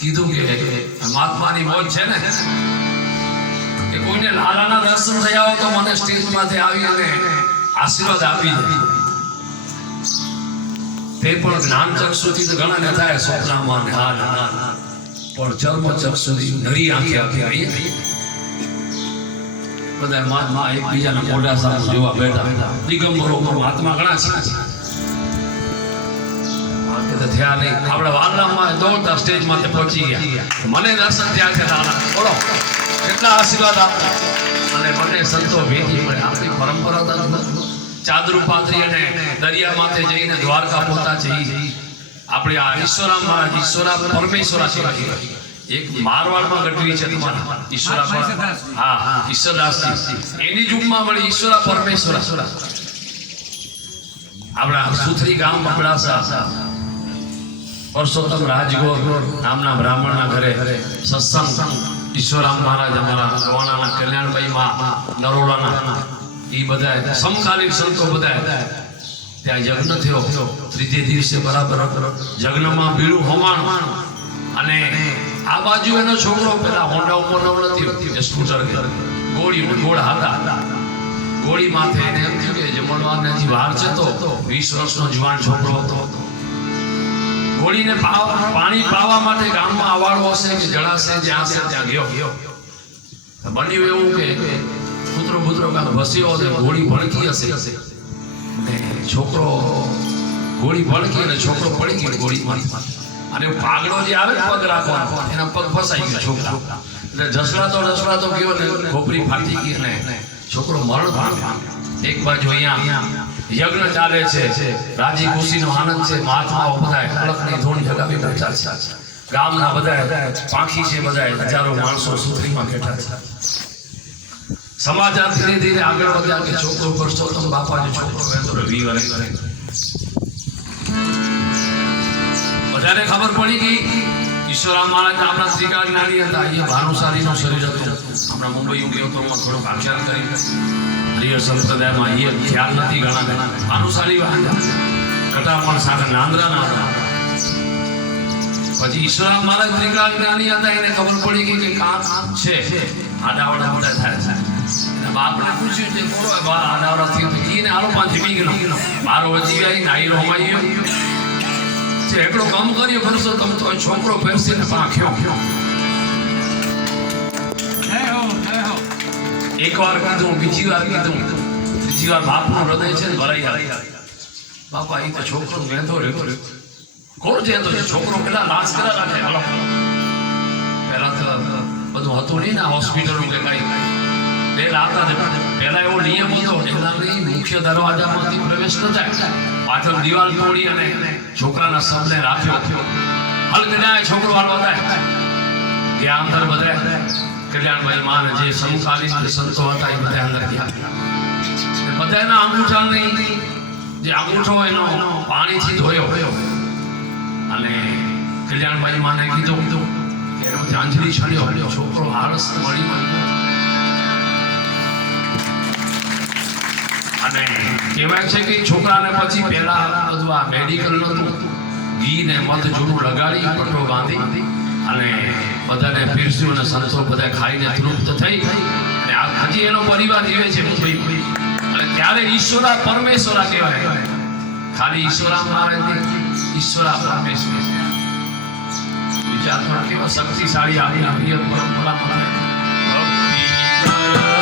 કીધું કે મહાત્માની મોજ છે ને કે કોઈને લાલાના દર્શન થયા હોય તો મને સ્ટેજમાંથી આવી અને આશીર્વાદ આપી દે. તે પણ જ્ઞાન ચક્ષુથી તો ઘણા ને થાય સ્વપ્નમાં પણ ચર્મ ચક્ષુથી નરી આંખે આપી બધા મહાત્મા એકબીજાના મોઢા સામે જોવા બેઠા. દિગંબરો મહાત્મા ઘણા છે થયા નહીં. આપણે વારનામાં દોડતા સ્ટેજ માંથી પહોંચી ગયા. મને દર્શન થયા છે બોલો કેટલા આશીર્વાદ આપતા. અને મને સંતો ભેગી મળે. આપણી પરંપરા ચાદરું પાથરી અને દરિયા માથે જઈને દ્વારકા પહોંચતા છે. આપણે આ ઈશ્વરા મહારાજ ઈશ્વરા પરમેશ્વરા છે. એક મારવાડમાં ગઢવી છે તમારા ઈશ્વરા. હા ઈશ્વરદાસજી એની યુગમાં મળી ઈશ્વરા પરમેશ્વરા. આપણા સુથરી ગામ અબડાસા પરસોત્તમ રાજગોર નામના બ્રાહ્મણના ઘરે સત્સંગ ઈશ્વરામ મહારાજ અમારા ગવાણાના કલ્યાણભાઈ માં નરોડાના એ બધા સમકાલીન સંતો બધા ત્યાં યજ્ઞ થયો. ત્રીજે દિવસે બરાબર યજ્ઞમાં બીડું હોમાણ અને આ બાજુ એનો છોકરો પેલા હોન્ડા ઉપર નથી સ્કૂટર ગોળી ગોળ હતા. ગોળી માથે એને એમ થયું કે જમણવારને હજી વાર છે તો 20 વર્ષનો જવાન છોકરો હતો. ગોળીને પાણી પાવા માટે ગામમાં અવાડો હશે કે જળાશે જ્યાં છે ત્યાં ગયો. બન્યું એવું કે પુત્રો કાંક ભસ્યો હશે. ગોળી ભડકી હશે છોકરો ગોળી ભડકી અને છોકરો પડી ગયો ગોળીમાં. અને પાગડો જે આવે પગ રાખવાનો એના પગ ફસાઈ ગયો છોકરો. એટલે જસડાતો ગયો ને ખોપરી ફાટી ગઈ અને છોકરો મરણ પામ્યો. એક બાજુ અહીંયા યજ્ઞ ચાલે છે. રાજી ખુશીનો આનંદ છે. મહાત્માઓ બધા અળકની ધૂન જગાવી બેઠા છે. ગામના બધા પાંખી છે. બધા હજારો માણસો સુથરીમાં બેઠા છે. સમાચાર ધીરે ધીરે આગળ વધ્યા કે છોકરો પરસોત્તમ બાપાનો છોકરો વેંદો 20 વર્ષ. બધાને ખબર પડી ગઈ. ઈશ્વરામ મહારાજ આપણા શ્રીકાર જ્ઞાની હતા. એ ભાનુશાલીનું શરીર હતું. આપણા મુંબઈ યોગીઓમાં થોડુંક આખ્યાન કરી હરિહર સંપ્રદાયમાં એ ખ્યાલ નથી. ઘણા ભાનુશાલી કટામણ સાથે નાંદરાના હતા. પછી ઈશ્વરામ મહારાજ શ્રીકાર જ્ઞાની હતા. એને ખબર પડી ગઈ કે કામ છે આડાવડા મોટા થાય છે. બાપને પૂછ્યું છે બોલો આડાવડા થયું એને આરો પાંચ મી ગયો મારો હજી આવી નાઈ રોમાઈ એકડો કામ કર્યો ભરસો તમે તો છોકરો ફેરસીને પાંખ્યો. એક વાર કીધું બીજી વાર કીધું ત્રીજી વાર બાપનું હૃદય છે ને ભરાઈ બાપા એ તો છોકરો વેંધો રહ્યો કોણ જેતો છે છોકરો પેલા લાશ કરા રાખે. પેલા તો બધું હતું નહીં ને હોસ્પિટલ એટલે કઈ પેલા એવો નિયમ હતો મુખ્ય દરવાજામાંથી પ્રવેશ ન થાય. પાછળ દિવાલ તોડી અને છોકરાના શબને રાખ્યો. હલકડાય છોકરો હાલવા થાય. ત્યાં અંદર બધા કલ્યાણભાઈ માન જે સમકાલીન સંતો હતા એ બધા અંદર ગયા. બધાના અંગૂઠા નહીં જે અંગૂઠો એનો પાણીથી ધોયો અને કલ્યાણભાઈ માને કીધું એનો અંજલિ છડ્યો. છોકરો આળસ મળી અને કહેવાય છે કે છોકરાને પછી પહેલા બધું આ મેડિકલ નતું. ઘી ને મધ જૂનું લગાડી પટ્ટો બાંધી અને બધાને પીરસ્યું અને સંતો બધા ખાઈને તૃપ્ત થઈ અને હજી એનો પરિવાર જીવે છે મુંબઈ. અને ત્યારે ઈશ્વરા પરમેશ્વરા કહેવાય. ખાલી ઈશ્વરા મહારાજ ઈશ્વરા પરમેશ્વર વિચાર કેવા શક્તિશાળી આપણી પરંપરામાં ભક્તિ